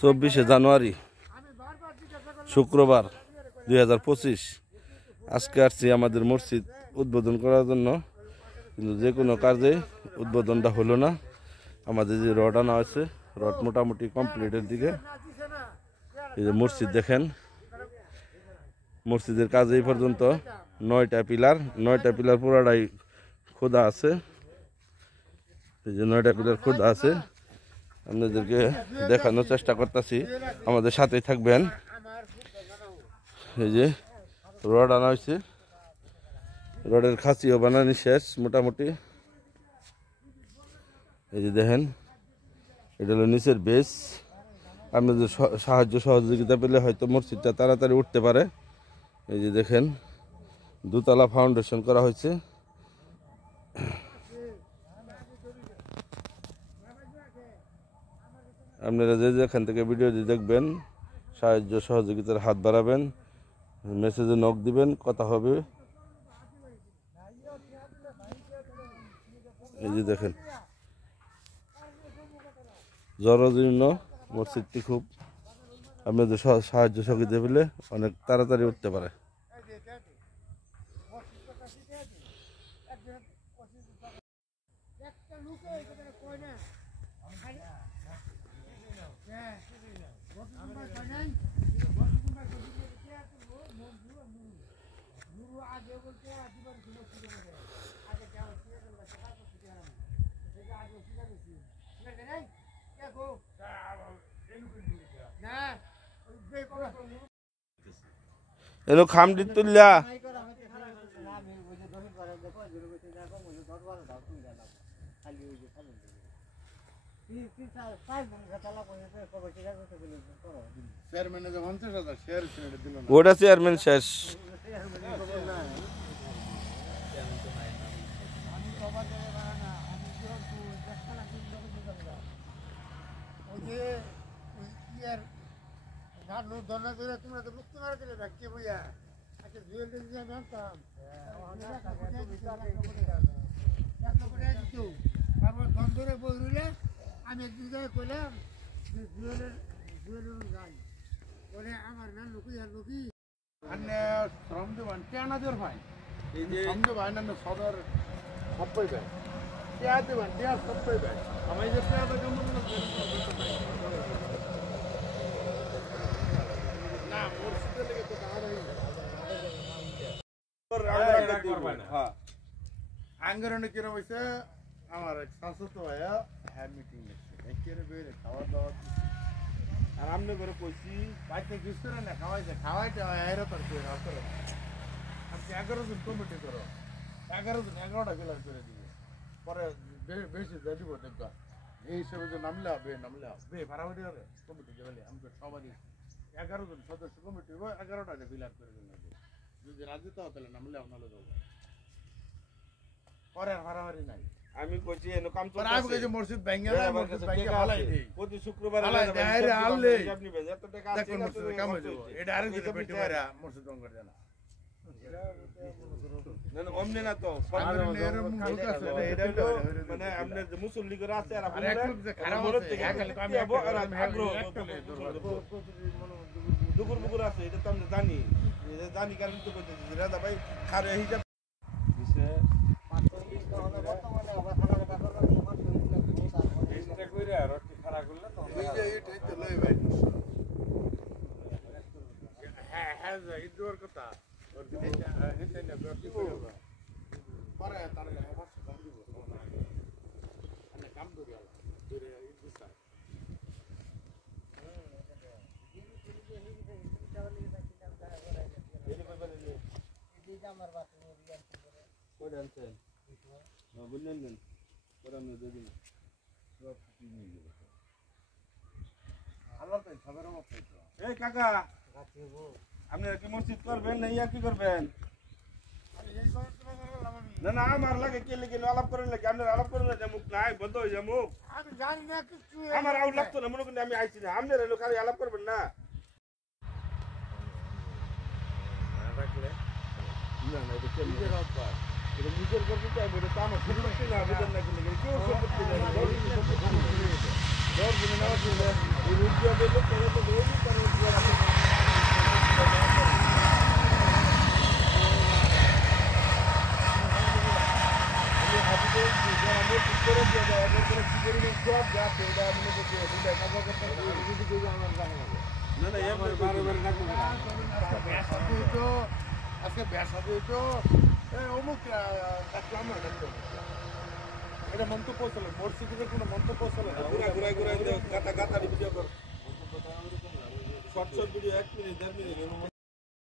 24শে জানুয়ারি শুক্রবার 2025। আজকে আসছি আমাদের মসজিদ উদ্বোধন করার জন্য, কিন্তু যে কোনো কাজে উদ্বোধনটা হলো না। আমাদের যে রড আনা আছে, রড মোটামুটি কমপ্লিটের দিকে। এই যে মসজিদ দেখেন, মসজিদের কাজ এই পর্যন্ত 9টা পিলার পুরাটাই খোদা আছে। এই যে 9টা পিলার খোদা আছে, আপনাদেরকে দেখানোর চেষ্টা করতেছি, আমাদের সাথেই থাকবেন। এই যে রড আনা হয়েছে, রডের খাঁচিও বানানি শেষ মোটামুটি। এই যে দেখেন, এটা হলো নিচের বেস। আপনাদের সাহায্য সহযোগিতা পেলে হয়তো মসজিদটা তাড়াতাড়ি উঠতে পারে। এই যে দেখেন, দুতলা ফাউন্ডেশন করা হয়েছে। আপনারা যে যেখান থেকে ভিডিওটি দেখবেন, সাহায্য সহযোগিতার হাত বাড়াবেন, মেসেজে নক দিবেন, কথা হবে। এই যে দেখেন, জরাজীর্ণ মসজিদটি, খুব আপনাদের সাহায্য সহযোগিতা পেলে অনেক তাড়াতাড়ি উঠতে পারে। এলো খামটি তুললা ওটা চেয়ারম্যান শেষ। তোমরা তো মুক্তি মারা দিলে ব্যাগকে বইয়া আচ্ছা জুয়েলারি দিয়ে আমি আনতাম, তারপর ধরে বই রইলে আমি একদিন জায়গায় কইলাম যে জুয়েলারি যাই বলে আমার না লুকি আর লুকি শ্রম দেবান টেনাদের ভাই, এই যে শ্রম দেবান সদর 90 ভাই টেয়া দেবান টেয়া 70 ভাই, আমি যে টেয়া কেমন আঙ্গরণে কিরম হয়েছে। আমার এক শাশুতো ভাইয়া হ্যাঁ মিটিং বেড়ে খাওয়া দাওয়া আর আমনে করে কইছি বাড়িতে কিছু না খাওয়াইছে খাওয়াইতে এর তোর আজকে 11 জন কমিটি করো, 11 জন 11টা ক্লাস করে দিবে, পরে বেশি দিয়ে দিব দেখবা। এই হিসেবে যে নামলে হবে ভাড়াবাড়ি হবে কমিটি দেবে। আমাকে সবাই 11 জন সদস্য কমিটি 11টাকে বিলাপ করে দিন, যদি রাজি তো তাহলে নামলে আপনারা যাবো, পরে আর ভাড়াবাড়ি নাই। আমি কইছি এনো কাম চলছে, আমি কইছি মসজিদ ভাঙা না, মসজিদ ভাঙা ফালাই দেই প্রতি শুক্রবার আলে আলে আপনি বেন এত টাকা আছে না তো কাম হয়ে যাবে। এটা আরেক দিন পেটি মারা মসজিদ ভাঙ করে দেনা না না অমনে না তো মানে আপনি যে মুসল্লি করে আছে আর আপনি খারাপ হচ্ছে আমি আগ্রহ দুপুর বুকুর আছে, এটা তো আমরা জানি কারণ তো কইতেছি রাজা ভাই খারে হিসাব দিছে 45 টাকা বর্তমানে আবার খারাপ কাপড় এটা কইরা রটি খারাপ করলে তো এই যে এটাই তো লই ভাই। হ্যাঁ হ্যাঁ এই দূর কথা এটা না রটি করব পরে তার ভাষা কম দিব মানে কাম করি আলা দূরে এই দিশা আমার বাত রিয়াল করে কোন আনছেন না বললেন না পরাম দিয়ে দিন সব কি নিয়ে গেল আল্লাহ তো খবর মত এই কাকা গাছিবো আপনি কি মসজিদ করবেন না ইয়া কি করবেন? না না আমার লাগে কে লাগে আলাপ করেন লাগে আপনি আলাপ করেন যে মুখ নাই বন্ধ হয়ে যায় মুখ, আমি জানি না কিছু আমার আউট লাগতো না মনে করেন আমি আইছি না, আপনি লোক আলাপ করবেন না রাখলে না না এটা নিজের অভ্যাস, এটা নিজের করতে চাই বলে তো আমার সম্পত্তি না বুঝেন না কেউ সম্পত্তি নেই 10 দিন না এই রুজিয়া দেবে সব গ্যাস এটা মনে করছি এটা কাজ করতে যদি কেউ আমার জানা হবে না না এমনি আজকে ব্যবসা দিয়েছো অমুক ডাকলাম না এটা মন্তব্য চলে মসজিদের কোনো মন্তব্য চলে না ঘুরাই গাতা ভিডিও কর শর্ট ভিডিও 1 মিনিট 1.5 মিনিট